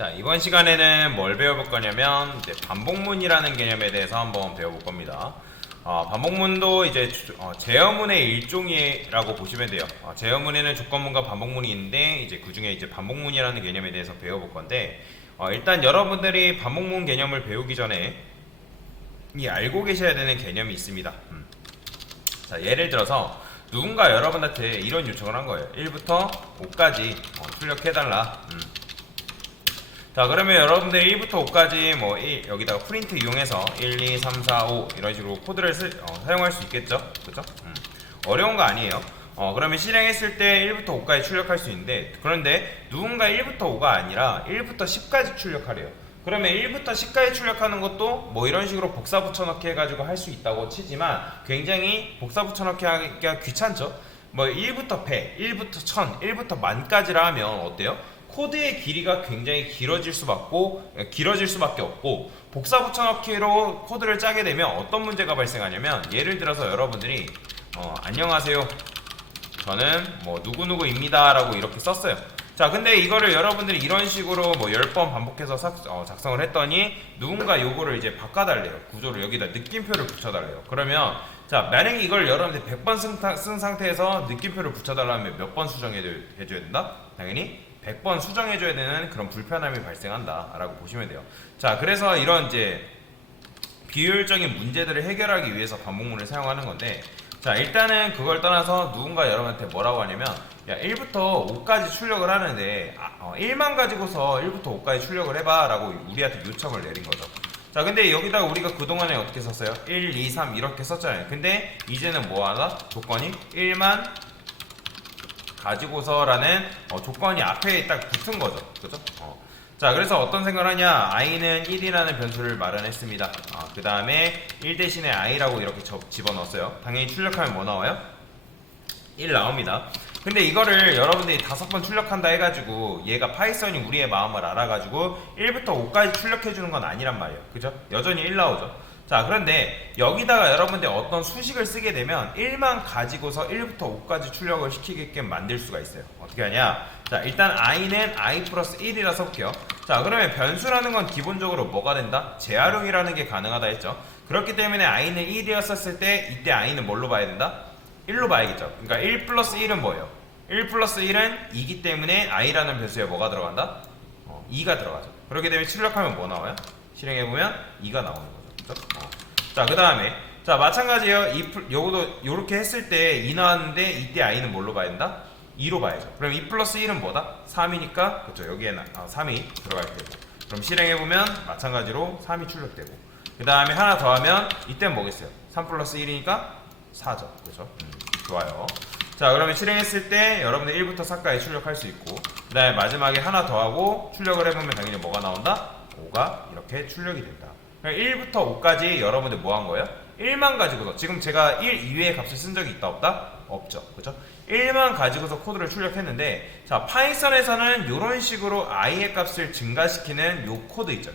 자, 이번 시간에는 뭘 배워볼 거냐면 이제 반복문이라는 개념에 대해서 한번 배워볼 겁니다. 반복문도 이제 제어문의 일종이라고 보시면 돼요. 제어문에는 조건문과 반복문이 있는데 이제 그 중에 이제 반복문이라는 개념에 대해서 배워볼 건데 일단 여러분들이 반복문 개념을 배우기 전에 이 알고 계셔야 되는 개념이 있습니다. 자, 예를 들어서 누군가 여러분한테 이런 요청을 한 거예요. 1부터 5까지 출력해달라. 자, 그러면 여러분들 1부터 5까지 뭐 여기다가 프린트 이용해서 1, 2, 3, 4, 5 이런 식으로 코드를 사용할 수 있겠죠? 그죠? 어려운 거 아니에요. 그러면 실행했을 때 1부터 5까지 출력할 수 있는데, 그런데 누군가 1부터 5가 아니라 1부터 10까지 출력하래요. 그러면 1부터 10까지 출력하는 것도 뭐 이런 식으로 복사 붙여넣기 해가지고 할 수 있다고 치지만 굉장히 복사 붙여넣기 하기가 귀찮죠? 뭐 1부터 100, 1부터 1000, 1부터 만까지라 하면 어때요? 코드의 길이가 굉장히 길어질 수밖에 없고, 복사 붙여넣기로 코드를 짜게 되면 어떤 문제가 발생하냐면, 예를 들어서 여러분들이 안녕하세요, 저는 뭐 누구누구입니다 라고 이렇게 썼어요. 자, 근데 이거를 여러분들이 이런 식으로 뭐 10번 반복해서 작성을 했더니 누군가 요거를 이제 바꿔달래요. 구조를 여기다 느낌표를 붙여달래요. 그러면 자, 만약에 이걸 여러분들이 100번 쓴 상태에서 느낌표를 붙여달라면 몇 번 수정해줘야 된다? 당연히 100번 수정해줘야 되는 그런 불편함이 발생한다 라고 보시면 돼요. 자, 그래서 이런 이제 비효율적인 문제들을 해결하기 위해서 반복문을 사용하는 건데, 자, 일단은 그걸 떠나서 누군가 여러분한테 뭐라고 하냐면, 야, 1부터 5까지 출력을 하는데 1만 가지고서 1부터 5까지 출력을 해봐 라고 우리한테 요청을 내린 거죠. 자, 근데 여기다가 우리가 그동안에 어떻게 썼어요? 1, 2, 3 이렇게 썼잖아요. 근데 이제는 뭐하다? 조건이 1만 가지고서라는 조건이 앞에 딱 붙은 거죠. 그죠? 자, 그래서 어떤 생각을 하냐? i는 1이라는 변수를 마련했습니다. 그 다음에 1 대신에 i라고 이렇게 집어넣었어요. 당연히 출력하면 뭐 나와요? 1 나옵니다. 근데 이거를 여러분들이 5번 출력한다 해가지고 얘가 파이썬이 우리의 마음을 알아가지고 1부터 5까지 출력해주는 건 아니란 말이에요. 그죠? 여전히 1 나오죠. 자, 그런데 여기다가 여러분들 어떤 수식을 쓰게 되면 1만 가지고서 1부터 5까지 출력을 시키게끔 만들 수가 있어요. 어떻게 하냐? 자, 일단 i는 i 플러스 1이라 써볼게요. 자, 그러면 변수라는 건 기본적으로 뭐가 된다? 재활용이라는 게 가능하다 했죠. 그렇기 때문에 i는 1이었을 때 이때 i는 뭘로 봐야 된다? 1로 봐야겠죠. 그러니까 1 플러스 1은 뭐예요? 1 플러스 1은 2기 때문에 i라는 변수에 뭐가 들어간다? 2가 들어가죠. 그렇게 되면 출력하면 뭐 나와요? 실행해보면 2가 나오는 거죠. 자, 그 다음에 자, 마찬가지예요. 요것도 요렇게 했을 때 2 나왔는데 이때 i는 뭘로 봐야 된다? 2로 봐야죠. 그럼 2 플러스 1은 뭐다? 3이니까 그쵸, 여기에는 3이 들어갈 테고, 그럼 실행해보면 마찬가지로 3이 출력되고, 그 다음에 하나 더하면 이때는 뭐겠어요? 3 플러스 1이니까 4죠. 그죠? 좋아요. 자, 그러면 실행했을 때 여러분들 1부터 4까지 출력할 수 있고, 그 다음에 마지막에 하나 더하고 출력을 해보면 당연히 뭐가 나온다? 5가 이렇게 출력이 된다. 1부터 5까지 여러분들 뭐 한 거예요? 1만 가지고서, 지금 제가 1 이외의 값을 쓴 적이 있다 없다? 없죠. 그죠? 1만 가지고서 코드를 출력했는데, 자, 파이썬에서는 이런 식으로 i의 값을 증가시키는 요 코드 있죠.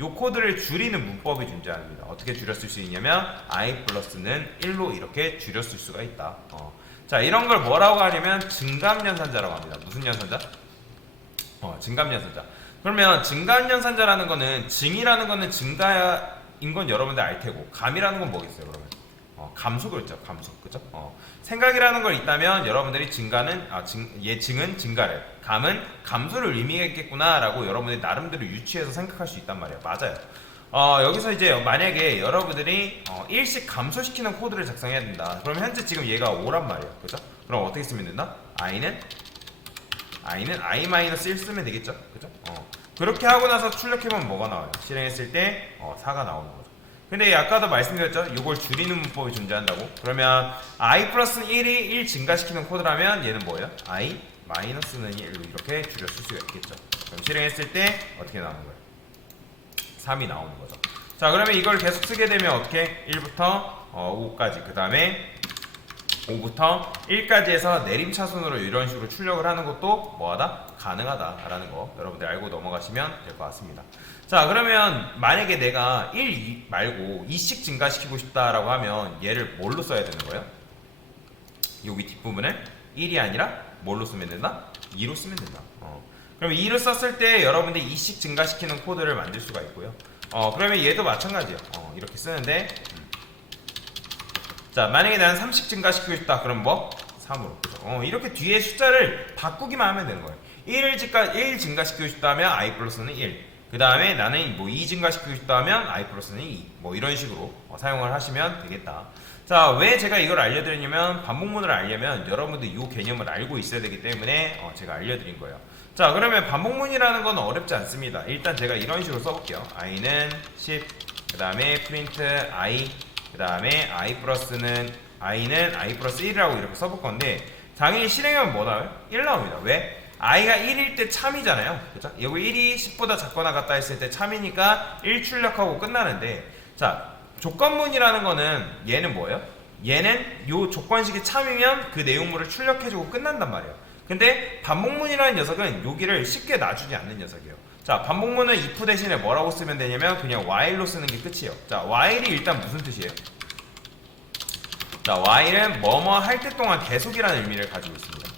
요 코드를 줄이는 문법이 존재합니다. 어떻게 줄였을 수 있냐면 i 플러스는 1로 이렇게 줄였을 수가 있다. 자, 이런 걸 뭐라고 하냐면 증감연산자라고 합니다. 무슨 연산자? 증감연산자. 그러면 증감연산자라는 거는, 증이라는 거는 증가인 건 여러분들 알 테고, 감이라는 건 뭐겠어요? 그러면 감소, 그렇죠. 감소. 그죠? 생각이라는 걸 있다면 여러분들이 증은 증가를, 감은 감소를 의미했겠구나 라고 여러분들이 나름대로 유추해서 생각할 수 있단 말이에요. 맞아요. 여기서 이제 만약에 여러분들이 1씩 감소시키는 코드를 작성해야 된다. 그럼 현재 지금 얘가 5란 말이에요. 그죠? 그럼 어떻게 쓰면 된다? i는 i-1 쓰면 되겠죠? 그죠? 그렇게 하고 나서 출력해보면 뭐가 나와요? 실행했을 때 4가 나오는 거죠. 근데 아까도 말씀드렸죠? 이걸 줄이는 문법이 존재한다고. 그러면 i 플러스 1이 1 증가시키는 코드라면 얘는 뭐예요? i 마이너스는 1로 이렇게 줄였을 수가 있겠죠. 그럼 실행했을 때 어떻게 나오는 거예요? 3이 나오는 거죠. 자, 그러면 이걸 계속 쓰게 되면 어떻게? 1부터 5까지, 그 다음에 5부터 1까지 해서 내림차순으로 이런 식으로 출력을 하는 것도 뭐하다? 가능하다라는 거 여러분들 알고 넘어가시면 될 것 같습니다. 자, 그러면 만약에 내가 1 말고 2씩 증가시키고 싶다라고 하면 얘를 뭘로 써야 되는 거예요? 여기 뒷부분을 1이 아니라 뭘로 쓰면 된다? 2로 쓰면 된다. 그럼 2를 썼을 때 여러분들이 2씩 증가시키는 코드를 만들 수가 있고요. 그러면 얘도 마찬가지예요. 이렇게 쓰는데 자, 만약에 나는 3씩 증가시키고 싶다. 그럼 뭐? 3으로. 이렇게 뒤에 숫자를 바꾸기만 하면 되는 거예요. 1 증가시키고 싶다면 i 플러스는 1. 그 다음에 나는 뭐 2 증가시키고 싶다면 i 플러스는 2. 뭐 이런 식으로 사용을 하시면 되겠다. 자, 왜 제가 이걸 알려드리냐면 반복문을 알려면 여러분들 이 개념을 알고 있어야 되기 때문에 제가 알려드린 거예요. 자, 그러면 반복문이라는 건 어렵지 않습니다. 일단 제가 이런 식으로 써볼게요. i는 10, 그 다음에 프린트 i, 그 다음에 i는 i 플러스 1이라고 이렇게 써볼 건데 당연히 실행하면 뭐 나와요? 1 나옵니다. 왜? i가 1일 때 참이잖아요. 그죠? 여기 1이 10보다 작거나 같다 했을 때 참이니까 1 출력하고 끝나는데 자, 조건문이라는 거는 얘는 뭐예요? 얘는 요 조건식이 참이면 그 내용물을 출력해주고 끝난단 말이에요. 근데 반복문이라는 녀석은 여기를 쉽게 놔주지 않는 녀석이에요. 자, 반복문은 if 대신에 뭐라고 쓰면 되냐면 그냥 while로 쓰는 게 끝이에요. 자, while이 일단 무슨 뜻이에요? 자, while은 뭐뭐 할 때 동안 계속이라는 의미를 가지고 있습니다.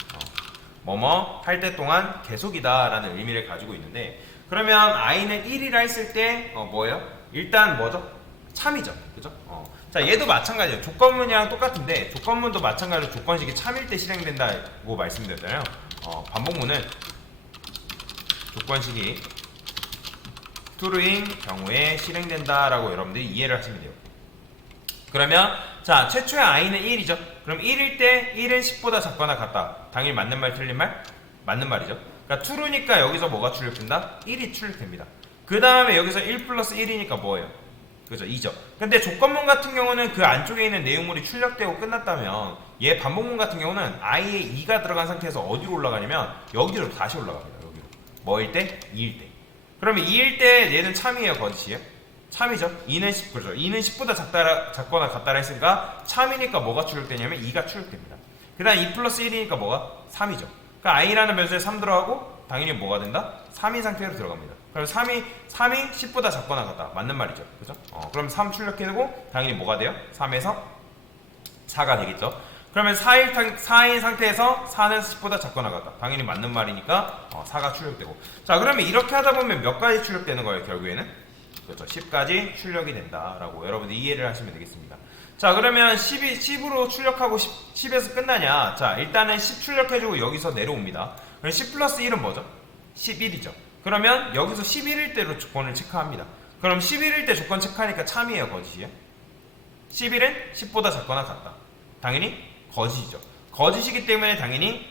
뭐뭐 할 때 동안 계속이다 라는 의미를 가지고 있는데 그러면 i는 1이라 했을 때 뭐예요? 일단 뭐죠? 참이죠. 그죠? 자, 얘도 마찬가지예요. 조건문이랑 똑같은데 조건문도 마찬가지로 조건식이 참일 때 실행된다고 말씀드렸잖아요. 반복문은 조건식이 true인 경우에 실행된다라고 여러분들이 이해를 하시면 돼요. 그러면 자, 최초의 i는 1이죠. 그럼 1일 때 1은 10보다 작거나 같다. 당연히 맞는 말 틀린 말? 맞는 말이죠. 그러니까 true니까 여기서 뭐가 출력된다? 1이 출력됩니다. 그 다음에 여기서 1 플러스 1이니까 뭐예요? 그죠? 2죠. 근데 조건문 같은 경우는 그 안쪽에 있는 내용물이 출력되고 끝났다면 얘 반복문 같은 경우는 i에 2가 들어간 상태에서 어디로 올라가냐면 여기로 다시 올라갑니다. 여기로. 뭐일 때? 2일 때. 그러면 2일 때 얘는 참이에요? 거짓이에요? 참이죠. 2는 10, 그렇죠. 2는 10보다 작거나 같다라 했으니까 참이니까 뭐가 출력되냐면 2가 출력됩니다. 그 다음 2 플러스 1이니까 뭐가? 3이죠. 그러니까 i라는 변수에 3 들어가고 당연히 뭐가 된다? 3인 상태로 들어갑니다. 그럼 3이 10보다 작거나 같다. 맞는 말이죠. 그죠? 그럼 3 출력해두고 당연히 뭐가 돼요? 3에서 4가 되겠죠. 그러면 4인 상태에서 4는 10보다 작거나 같다. 당연히 맞는 말이니까 4가 출력되고. 자, 그러면 이렇게 하다 보면 몇 가지 출력되는 거예요, 결국에는? 그렇죠. 10까지 출력이 된다라고 여러분들 이해를 하시면 되겠습니다. 자, 그러면 10으로 출력하고 10에서 끝나냐? 자, 일단은 10 출력해주고 여기서 내려옵니다. 그럼 10 플러스 1은 뭐죠? 11이죠. 그러면 여기서 11일 때로 조건을 체크합니다. 그럼 11일 때 조건 체크하니까 참이에요, 거짓이에요? 11은 10보다 작거나 같다. 당연히 거짓이죠. 거짓이기 때문에 당연히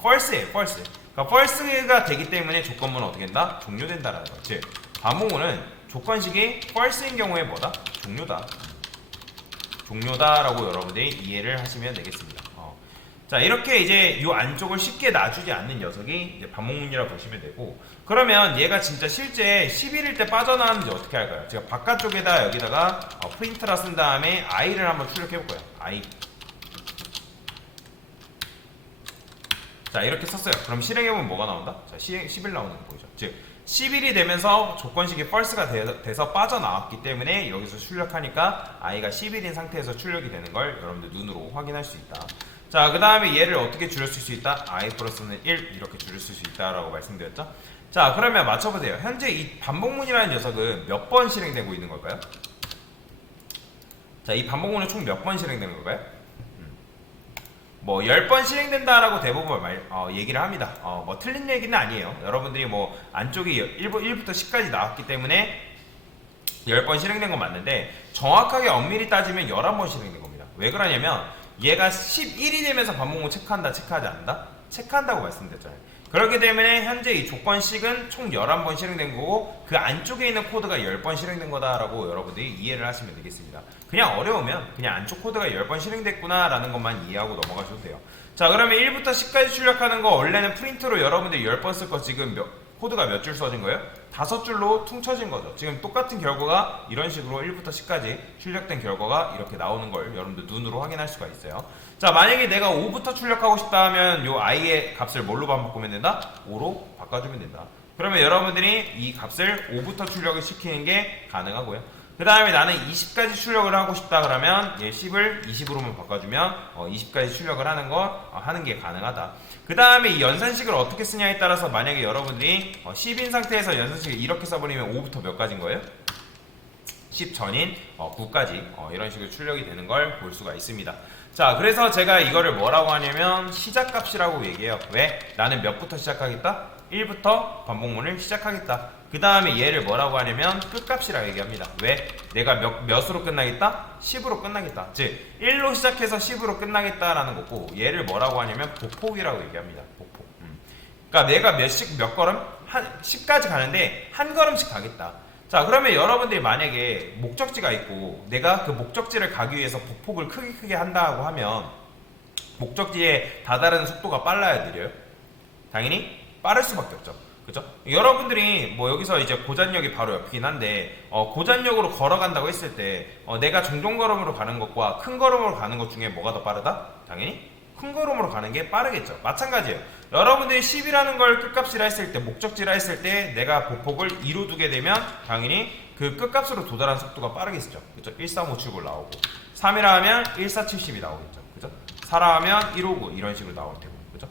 false예요, false. 그러니까 false가 되기 때문에 조건문은 어떻게 된다? 종료된다라는 거죠. 즉, 반복문은 조건식이 false인 경우에 뭐다? 종료다라고 여러분들이 이해를 하시면 되겠습니다. 자, 이렇게 이제 이 안쪽을 쉽게 놔주지 않는 녀석이 이제 반복문이라고 보시면 되고, 그러면 얘가 진짜 실제 11일 때 빠져나왔는지 어떻게 할까요? 제가 바깥쪽에다 여기다가 프린트라 쓴 다음에 i를 한번 출력해 볼 거예요. i. 자, 이렇게 썼어요. 그럼 실행해보면 뭐가 나온다? 자, 10일 나오는 거죠. 즉 10일이 되면서 조건식이 false가 돼서 빠져나왔기 때문에 여기서 출력하니까 i가 10일인 상태에서 출력이 되는 걸 여러분들 눈으로 확인할 수 있다. 자, 그 다음에 얘를 어떻게 줄였을 수 있다? i 플러스는 1 이렇게 줄였을 수 있다라고 말씀드렸죠. 자, 그러면 맞춰보세요. 현재 이 반복문이라는 녀석은 몇 번 실행되고 있는 걸까요? 자, 이 반복문은 총 몇 번 실행되는 걸까요? 뭐 10번 실행된다라고 대부분 얘기를 합니다. 뭐 틀린 얘기는 아니에요. 여러분들이 뭐 안쪽이 1부터 10까지 나왔기 때문에 10번 실행된 건 맞는데 정확하게 엄밀히 따지면 11번 실행된 겁니다. 왜 그러냐면 얘가 11이 되면서 반복문 체크한다, 체크하지 않는다? 체크한다고 말씀드렸잖아요. 그렇기 때문에 현재 이 조건식은 총 11번 실행된 거고 그 안쪽에 있는 코드가 10번 실행된 거다라고 여러분들이 이해를 하시면 되겠습니다. 그냥 어려우면 그냥 안쪽 코드가 10번 실행됐구나 라는 것만 이해하고 넘어가셔도 돼요. 자, 그러면 1부터 10까지 출력하는 거 원래는 프린트로 여러분들이 10번 쓸 거 지금 코드가 몇 줄 써진 거예요? 5줄로 퉁쳐진 거죠. 지금 똑같은 결과가 이런 식으로 1부터 10까지 출력된 결과가 이렇게 나오는 걸 여러분들 눈으로 확인할 수가 있어요. 자, 만약에 내가 5부터 출력하고 싶다 하면 요 i의 값을 뭘로 바꾸면 된다? 5로 바꿔주면 된다. 그러면 여러분들이 이 값을 5부터 출력을 시키는 게 가능하고요. 그 다음에 나는 20까지 출력을 하고 싶다 그러면 얘 10을 20으로만 바꿔주면 20까지 출력을 하는 게 가능하다. 그 다음에 이 연산식을 어떻게 쓰냐에 따라서 만약에 여러분들이 10인 상태에서 연산식을 이렇게 써버리면 5부터 몇 가지인 거예요? 10 전인 9까지 이런 식으로 출력이 되는 걸 볼 수가 있습니다. 자, 그래서 제가 이거를 뭐라고 하냐면 시작값이라고 얘기해요. 왜? 나는 몇부터 시작하겠다? 1부터 반복문을 시작하겠다. 그 다음에 얘를 뭐라고 하냐면 끝값이라고 얘기합니다. 왜? 내가 몇으로 끝나겠다? 10으로 끝나겠다. 즉 1로 시작해서 10으로 끝나겠다라는 거고, 얘를 뭐라고 하냐면 보폭이라고 얘기합니다. 보폭. 그러니까 내가 몇 걸음? 10까지 가는데 한 걸음씩 가겠다. 자, 그러면 여러분들이 만약에 목적지가 있고 내가 그 목적지를 가기 위해서 보폭을 크게 한다고 하면 목적지에 다다르는 속도가 빨라야 느려요? 당연히 빠를 수밖에 없죠. 그죠? 여러분들이 뭐 여기서 이제 고잔역이 바로 옆이긴 한데 고잔역으로 걸어간다고 했을 때 내가 종종 걸음으로 가는 것과 큰 걸음으로 가는 것 중에 뭐가 더 빠르다? 당연히 큰 걸음으로 가는 게 빠르겠죠. 마찬가지예요. 여러분들이 10이라는 걸 끝값이라 했을 때, 목적지라 했을 때 내가 보폭을 2로 두게 되면 당연히 그 끝값으로 도달하는 속도가 빠르겠죠. 그죠? 13579 나오고 3이라 하면 1470이 나오겠죠. 그죠? 4라 하면 159 이런 식으로 나올 테고. 그죠?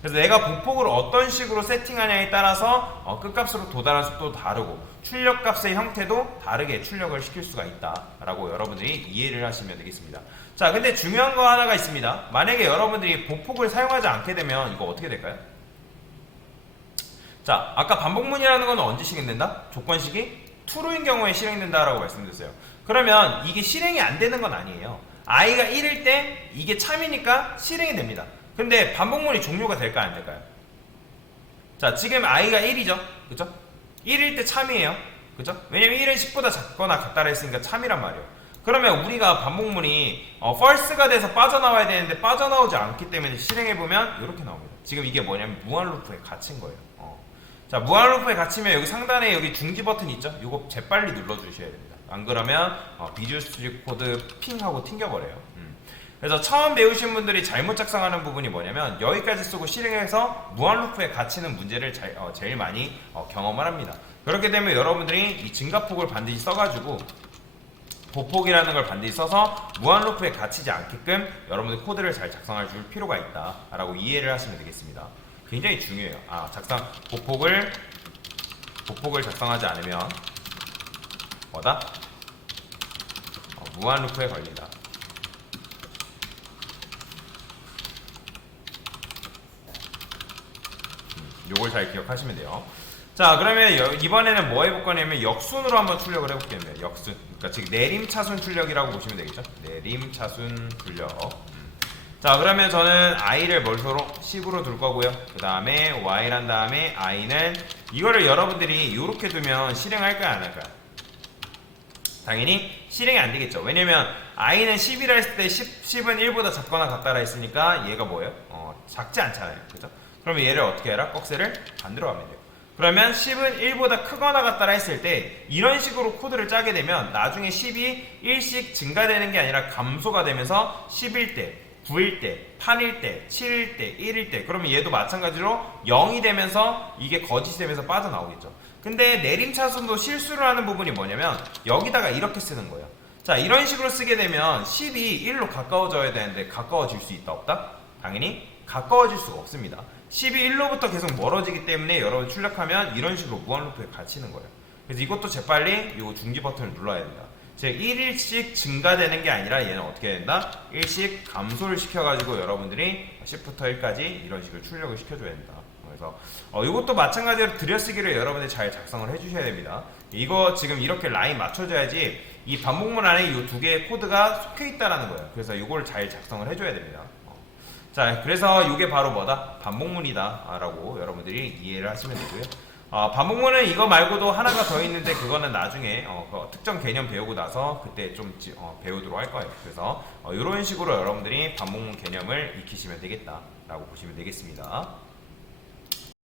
그래서 내가 보폭을 어떤 식으로 세팅하냐에 따라서 끝값으로 도달하는 속도도 다르고 출력값의 형태도 다르게 출력을 시킬 수가 있다라고 여러분들이 이해를 하시면 되겠습니다. 자, 근데 중요한 거 하나가 있습니다. 만약에 여러분들이 보폭을 사용하지 않게 되면 이거 어떻게 될까요? 자, 아까 반복문이라는 건 언제 실행된다? 조건식이 true인 경우에 실행된다라고 말씀드렸어요. 그러면 이게 실행이 안 되는 건 아니에요. i가 1일 때 이게 참이니까 실행이 됩니다. 근데 반복문이 종료가 될까요? 안 될까요? 자, 지금 i가 1이죠? 그죠? 1일 때 참이에요. 그죠? 왜냐면 1은 10보다 작거나 같다라 했으니까 참이란 말이에요. 그러면 우리가 반복문이 false가 돼서 빠져나와야 되는데 빠져나오지 않기 때문에 실행해보면 이렇게 나옵니다. 지금 이게 뭐냐면 무한 루프에 갇힌 거예요. 자, 무한 루프에 갇히면 여기 상단에 여기 중지 버튼 있죠? 이거 재빨리 눌러주셔야 됩니다. 안 그러면 비주얼 스튜디오 코드 핑하고 튕겨버려요. 그래서 처음 배우신 분들이 잘못 작성하는 부분이 뭐냐면 여기까지 쓰고 실행해서 무한 루프에 갇히는 문제를 제일 많이 경험을 합니다. 그렇게 되면 여러분들이 이 증가폭을 반드시 써가지고 보폭이라는 걸 반드시 써서 무한 루프에 갇히지 않게끔 여러분들 코드를 잘 작성할 줄 필요가 있다라고 이해를 하시면 되겠습니다. 굉장히 중요해요. 보폭을 작성하지 않으면 뭐다? 무한 루프에 걸린다. 요걸 잘 기억하시면 돼요. 자, 그러면 이번에는 뭐 해볼 거냐면 역순으로 한번 출력을 해볼게요. 역순. 그러니까 즉 내림차순 출력이라고 보시면 되겠죠. 내림차순 출력. 자, 그러면 저는 i를 뭘로 10으로 둘 거고요. 그 다음에 y란 다음에 i는 이거를 여러분들이 이렇게 두면 실행할까요? 안 할까요? 당연히 실행이 안 되겠죠. 왜냐면 i는 10이라 했을 때 10은 1보다 작거나 같다라 했으니까 얘가 뭐예요? 작지 않잖아요. 그죠? 그러면 얘를 어떻게 해라? 꺽쇠를 반대로 하면 돼요. 그러면 10은 1보다 크거나 같다라 했을 때 이런 식으로 코드를 짜게 되면 나중에 10이 1씩 증가되는 게 아니라 감소가 되면서 10일 때, 9일 때, 8일 때, 7일 때, 1일 때, 그러면 얘도 마찬가지로 0이 되면서 이게 거짓이 되면서 빠져나오겠죠. 근데 내림차순도 실수를 하는 부분이 뭐냐면 여기다가 이렇게 쓰는 거예요. 자, 이런 식으로 쓰게 되면 10이 1로 가까워져야 되는데 가까워질 수 있다 없다? 당연히 가까워질 수가 없습니다. 10이 1로부터 계속 멀어지기 때문에 여러분 출력하면 이런 식으로 무한루프에 갇히는 거예요. 그래서 이것도 재빨리 이 중지 버튼을 눌러야 됩니다. 즉 1일씩 증가되는 게 아니라 얘는 어떻게 된다? 1씩 감소를 시켜가지고 여러분들이 10부터 1까지 이런 식으로 출력을 시켜줘야 된다. 그래서 이것도 마찬가지로 들여쓰기를 여러분들이 잘 작성을 해주셔야 됩니다. 이거 지금 이렇게 라인 맞춰줘야지 이 반복문 안에 이 두 개의 코드가 속해 있다라는 거예요. 그래서 이걸 잘 작성을 해줘야 됩니다. 자, 그래서 이게 바로 뭐다? 반복문이다 라고 여러분들이 이해를 하시면 되고요. 반복문은 이거 말고도 하나가 더 있는데 그거는 나중에 그 특정 개념 배우고 나서 그때 좀 배우도록 할 거예요. 그래서 이런 식으로 여러분들이 반복문 개념을 익히시면 되겠다 라고 보시면 되겠습니다.